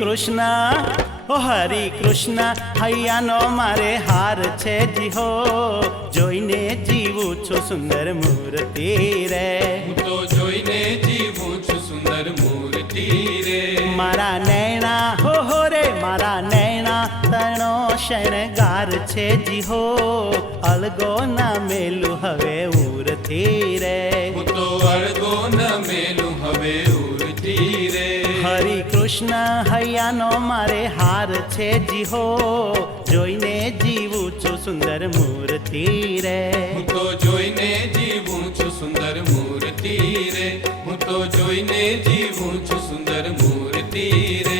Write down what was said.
કૃષ્ણ ઓ હરે કૃષ્ણ હૈયાનો મારે હાર છે જી હો જોઈને જીવું છું સુંદર મૂર્તિ રે હું તો જોઈને જીવું છું સુંદર મૂર્તિ રે મારા નૈણા હો રે મારા નૈણા તણો શણગાર છે જી હો અલગો ના મેલું હવે ઉરથી રે હું તો અળગો ન મેલું હવે ઉરતી રે હરે કૃષ્ણ હૈયાનો મારે હાર છે જી હો જોઈને જીવું છું સુંદર મૂર્તિ રે હું તો જોઈને જીવું છું સુંદર મૂર્તિ રે હું તો જોઈને જીવું છું સુંદર મૂર્તિ રે